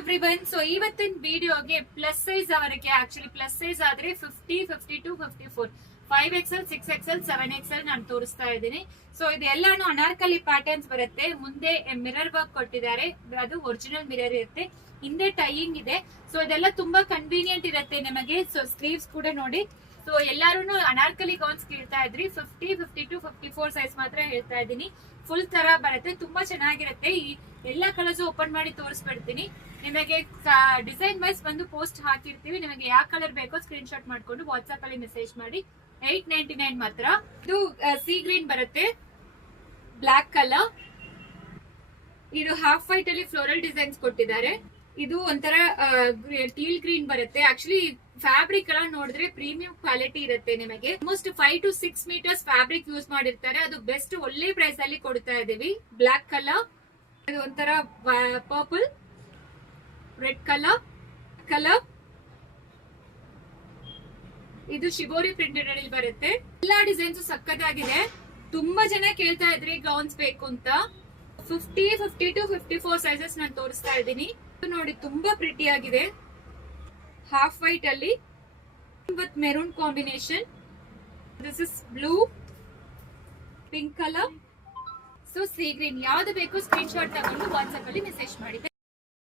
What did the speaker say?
Everyone. So ಇವತ್ತಿನ ವಿಡಿಯೋಗೆ plus size ಅವರಿಗೆ ಆಕ್ಚುಲಿ ಪ್ಲಸ್ ಸೈಜ್ ಆದ್ರೆ 50, 52, 54, 5XL, 6XL, 7XL ನಾನು ತೋರಿಸ್ತಾ ಇದ್ದೀನಿ. ಸೊ ಇದೆಲ್ಲಾನು ಅನಾರ್ಕಲಿ ಪ್ಯಾಟರ್ನ್ಸ್ ಬರುತ್ತೆ. ಮುಂದೆ ಮಿರರ್ ವರ್ಕ್ ಕೊಟ್ಟಿದ್ದಾರೆ, ಅದು ಒರಿಜಿನಲ್ ಮಿರರ್ ಇರುತ್ತೆ. ಹಿಂದೆ ಟೈಯಿಂಗ್ ಇದೆ. ಸೊ ಇದೆಲ್ಲ ತುಂಬಾ ಕನ್ವೀನಿಯಂಟ್ ಇರುತ್ತೆ ನಿಮಗೆ. ಸೊ ಸ್ಲೀವ್ಸ್ ಕೂಡ ನೋಡಿ. ಸೊ ಎಲ್ಲಾರು ಅನಾರ್ಕಲಿ ಗೌನ್ಸ್ ಕೇಳ್ತಾ ಇದ್ರಿ. 50, 52, 54 ಸೈಜ್ ಮಾತ್ರ ಹೇಳ್ತಾ ಇದ್ದೀನಿ. ಫುಲ್ ತರ ಬರುತ್ತೆ, ತುಂಬಾ ಚೆನ್ನಾಗಿರುತ್ತೆ. ಈ ಎಲ್ಲಾ ಕಲರ್ಸ್ ಓಪನ್ ಮಾಡಿ ತೋರಿಸ್ಬಿಡ್ತೀನಿ ನಿಮಗೆ. ಡಿಸೈನ್ ವೈಸ್ ಬಂದು ಪೋಸ್ಟ್ ಹಾಕಿರ್ತೀವಿ. ನಿಮಗೆ ಯಾವ ಕಲರ್ ಬೇಕೋ ಸ್ಕ್ರೀನ್ ಶಾಟ್ ಮಾಡ್ಕೊಂಡು ವಾಟ್ಸ್ಆಪ್ ಅಲ್ಲಿ ಮೆಸೇಜ್ ಮಾಡಿ. 899 ಮಾತ್ರ. ಇದು ಸಿ ಗ್ರೀನ್ ಬರುತ್ತೆ, ಬ್ಲಾಕ್ ಕಲರ್. ಇದು ಹಾಫ್ ವೈಟ್ ಅಲ್ಲಿ ಫ್ಲೋರಲ್ ಡಿಸೈನ್ಸ್ ಕೊಟ್ಟಿದ್ದಾರೆ. ಇದು ಒಂಥರ ಟೀಲ್ ಗ್ರೀನ್ ಬರುತ್ತೆ. ಆಕ್ಚುಲಿ ಫ್ಯಾಬ್ರಿಕ್ ಎಲ್ಲ ನೋಡಿದ್ರೆ ಪ್ರೀಮಿಯಂ ಕ್ವಾಲಿಟಿ ಇರುತ್ತೆ ನಿಮಗೆ. Almost 5 to 6 metres fabric use ಮಾಡಿರ್ತಾರೆ. ಅದು ಬೆಸ್ಟ್, ಒಳ್ಳೆ ಪ್ರೈಸ್ ಅಲ್ಲಿ ಕೊಡ್ತಾ ಇದೀವಿ. ಬ್ಲಾಕ್ ಕಲರ್, ಇದು ಒಂಥರ ಪರ್ಪಲ್, ರೆಡ್ ಕಲರ್, ಇದು ಶಿಬೋರಿ ಪ್ರಿಂಟೆಡ್ ಅಲ್ಲಿ ಬರುತ್ತೆ. ಎಲ್ಲಾ ಡಿಸೈನ್ಸ್ ಸಕ್ಕತ್ತಾಗಿದೆ. ತುಂಬಾ ಜನ ಕೇಳ್ತಾ ಇದ್ರಿ ಗೌನ್ಸ್ ಬೇಕು ಅಂತ. 50, 52, 54 ಸೈಜಸ್ ನಾನು ತೋರಿಸ್ತಾ ಇದ್ದೀನಿ. ನೋಡಿ, ತುಂಬಾ ಪ್ರಿಟಿ ಆಗಿದೆ. ಹಾಫ್ ವೈಟ್ ಅಲ್ಲಿ with maroon combination. This is blue, pink colour. So C green ಯಾವ್ದು ಬೇಕು ಸ್ಕ್ರೀನ್ ಶಾಟ್ ತಗೊಂಡು ವಾಟ್ಸ್ಆಪ್ ಅಲ್ಲಿ ಮೆಸೇಜ್ ಮಾಡಿ.